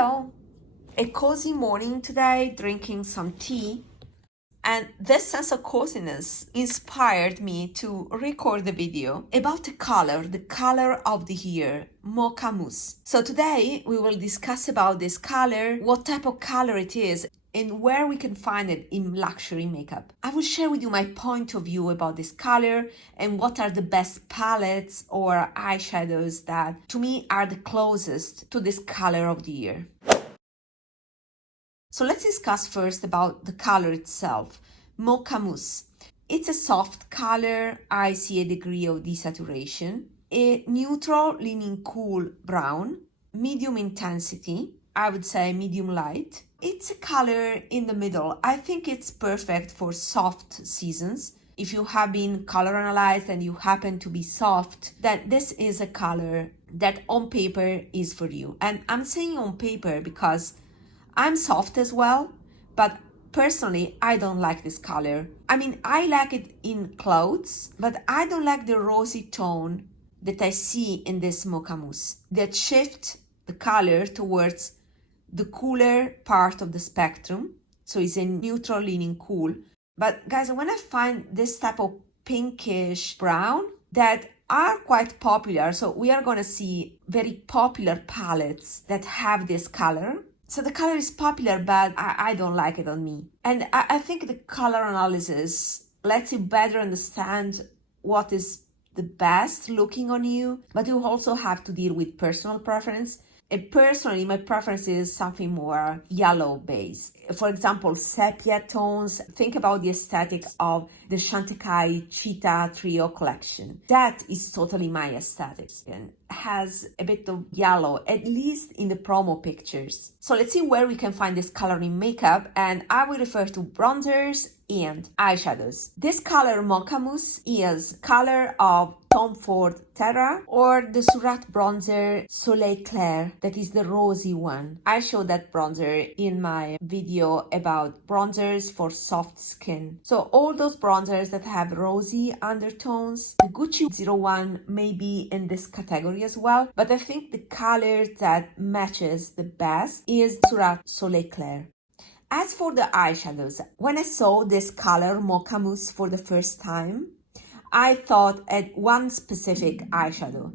Hello! A cozy morning today, drinking some tea, and this sense of coziness inspired me to record the video about the color of the year, Mocha Mousse. So today we will discuss about this color, what type of color it is, and where we can find it in luxury makeup. I will share with you my point of view about this color and what are the best palettes or eyeshadows that to me are the closest to this color of the year. So let's discuss first about the color itself, Mocha Mousse. It's a soft color. I see a degree of desaturation, a neutral leaning cool brown, medium intensity, I would say medium light. It's a color in the middle. I think it's perfect for soft seasons. If you have been color analyzed and you happen to be soft, then this is a color that on paper is for you. And I'm saying on paper because I'm soft as well, but personally, I don't like this color. I mean, I like it in clothes, but I don't like the rosy tone that I see in this Mocha Mousse that shift the color towards the cooler part of the spectrum. So it's a neutral leaning cool. But guys, when I find this type of pinkish brown that are quite popular, so we are gonna see very popular palettes that have this color. So the color is popular, but I don't like it on me. And I think the color analysis lets you better understand what is the best looking on you, but you also have to deal with personal preference. And personally, my preference is something more yellow based. For example, sepia tones. Think about the aesthetics of the CHANTECAILLE Cheetah Trio collection. That is totally my aesthetics and has a bit of yellow, at least in the promo pictures. So let's see where we can find this color in makeup, and I will refer to bronzers and eyeshadows. This color Mocha Mousse is color of Tom Ford Terra or the SURRATT bronzer Soleil Clair, that is the rosy one. I showed that bronzer in my video about bronzers for soft skin. So all those bronzers that have rosy undertones, the Gucci 01 may be in this category as well, but I think the color that matches the best is SURRATT Soleil Clair. As for the eyeshadows, when I saw this color Mocha Mousse for the first time, I thought at one specific eyeshadow.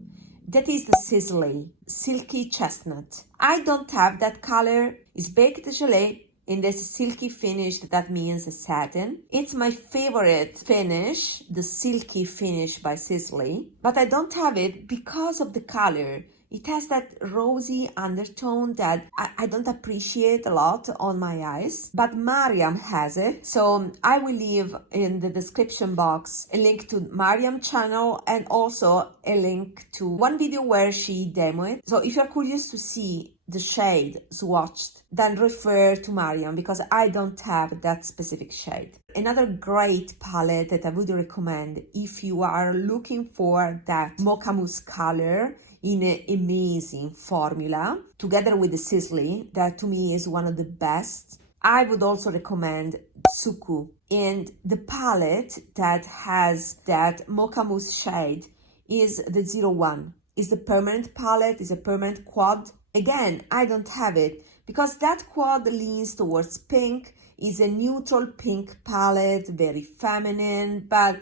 That is the Sisley Silky Chestnut. I don't have that color. It's baked gelée in this silky finish, that means a satin. It's my favorite finish, the silky finish by Sisley, but I don't have it because of the color. It has that rosy undertone that I don't appreciate a lot on my eyes, but Mariam has it. So I will leave in the description box a link to Mariam's channel and also a link to one video where she demoed it. So if you're curious to see the shade swatched, then refer to Mariam because I don't have that specific shade. Another great palette that I would recommend if you are looking for that Mocha Mousse color in an amazing formula, together with the Sisley, that to me is one of the best. I would also recommend SUQQU. And the palette that has that Mocha Mousse shade is the 01. It's the permanent palette, it's a permanent quad. Again, I don't have it because that quad leans towards pink, is a neutral pink palette, very feminine, but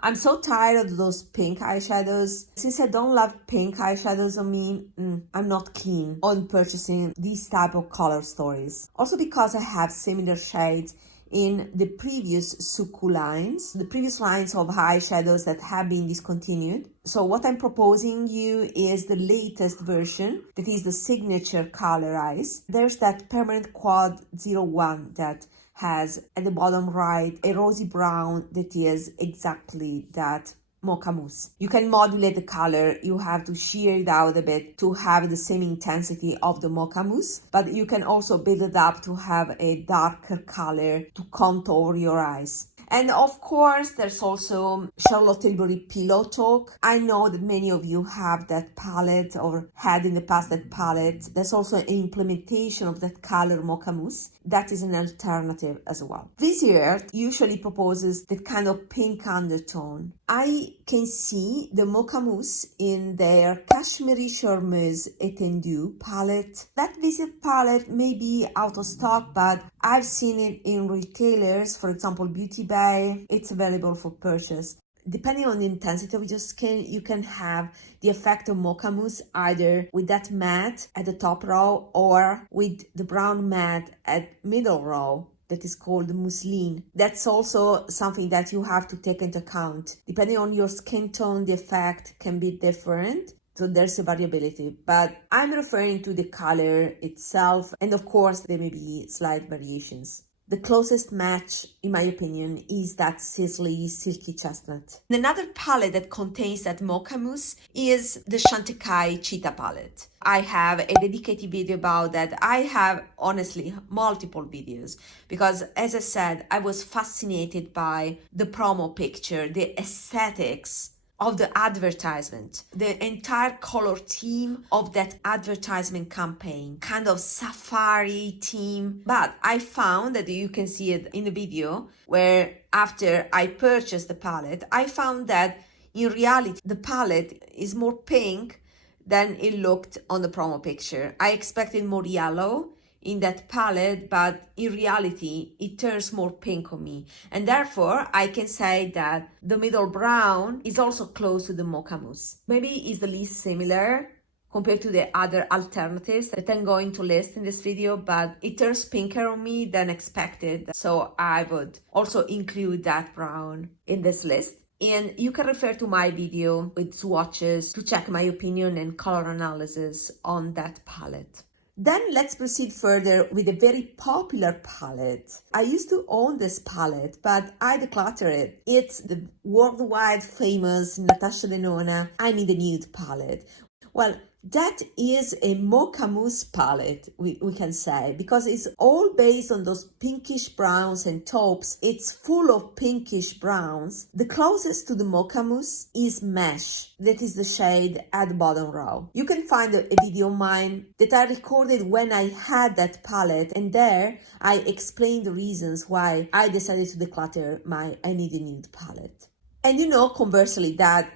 I'm so tired of those pink eyeshadows. Since I don't love pink eyeshadows on me, I'm not keen on purchasing these type of color stories. Also because I have similar shades in the previous SUQQU lines, the previous lines of eyeshadows that have been discontinued. So what I'm proposing you is the latest version, that is the signature color eyes. There's that permanent quad 01 that has at the bottom right a rosy brown that is exactly that Mocha Mousse. You can modulate the color, you have to shear it out a bit to have the same intensity of the Mocha Mousse, but you can also build it up to have a darker color to contour your eyes. And of course, there's also Charlotte Tilbury Pillow Talk. I know that many of you have that palette or had in the past that palette. There's also an implementation of that color Mocha Mousse. That is an alternative as well. VISEART usually proposes that kind of pink undertone. I can see the Mocha Mousse in their CHANTECAILLE CHARMEUSE ÉTENDU palette. That VISEART palette may be out of stock, but I've seen it in retailers, for example, Beauty. It's available for purchase. Depending on the intensity of your skin, you can have the effect of Mocha Mousse either with that matte at the top row or with the brown matte at middle row. That is called mousseline. That's also something that you have to take into account. Depending on your skin tone, the effect can be different. So there's a variability, but I'm referring to the color itself. And of course, there may be slight variations. The closest match, in my opinion, is that Sisley Silky Chestnut. Another palette that contains that Mocha Mousse is the CHANTECAILLE Cheetah palette. I have a dedicated video about that. I have, honestly, multiple videos because, as I said, I was fascinated by the promo picture, the aesthetics of the advertisement, the entire color theme of that advertisement campaign, kind of safari theme. But I found that you can see it in the video where after I purchased the palette, I found that in reality, the palette is more pink than it looked on the promo picture. I expected more yellow in that palette, but in reality it turns more pink on me, and therefore I can say that the middle brown is also close to the Mocha Mousse. Maybe it's the least similar compared to the other alternatives that I'm going to list in this video, but it turns pinker on me than expected, so I would also include that brown in this list. And you can refer to my video with swatches to check my opinion and color analysis on that palette. Then let's proceed further with a very popular palette. I used to own this palette, but I decluttered it. It's the worldwide famous NATASHA DENONA I Need a Nude palette. Well, that is a Mocha Mousse palette, we can say, because it's all based on those pinkish browns and taupes. It's full of pinkish browns. The closest to the Mocha Mousse is Mesh. That is the shade at the bottom row. You can find a video of mine that I recorded when I had that palette, and there I explained the reasons why I decided to declutter my I Need a Nude palette. And you know, conversely, that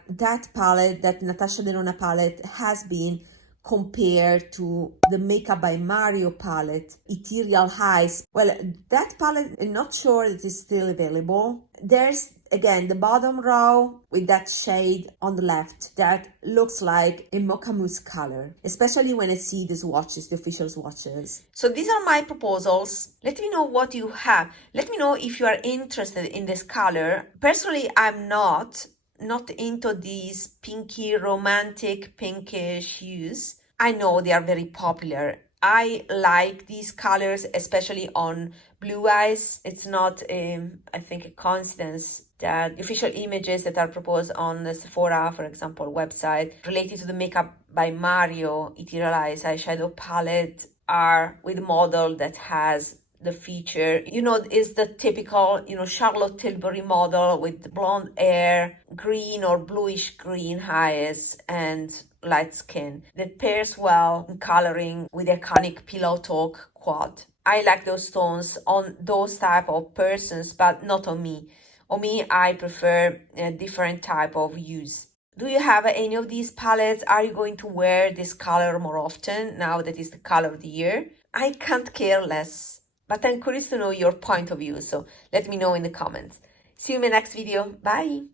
palette, that NATASHA DENONA palette, has been compared to the Makeup by Mario palette, Ethereal Highs. Well, that palette, I'm not sure that it's still available. There's, again, the bottom row with that shade on the left that looks like a Mocha Mousse color, especially when I see the swatches, the official swatches. So these are my proposals. Let me know what you have. Let me know if you are interested in this color. Personally, I'm not into these pinky, romantic, pinkish hues. I know they are very popular. I like these colors, especially on blue eyes. It's not, I think, a coincidence that the official images that are proposed on the Sephora, for example, website, related to the Makeup by Mario Ethereal Eyes eyeshadow palette are with a model that has the feature, you know, is the typical, you know, Charlotte Tilbury model with blonde hair, green or bluish green eyes, and light skin that pairs well in coloring with the iconic Pillow Talk quad. I like those tones on those type of persons, but not on me. On me, I prefer a different type of hues. Do you have any of these palettes? Are you going to wear this color more often now that it's the color of the year? I can't care less. But I'm curious to know your point of view, so let me know in the comments. See you in my next video. Bye!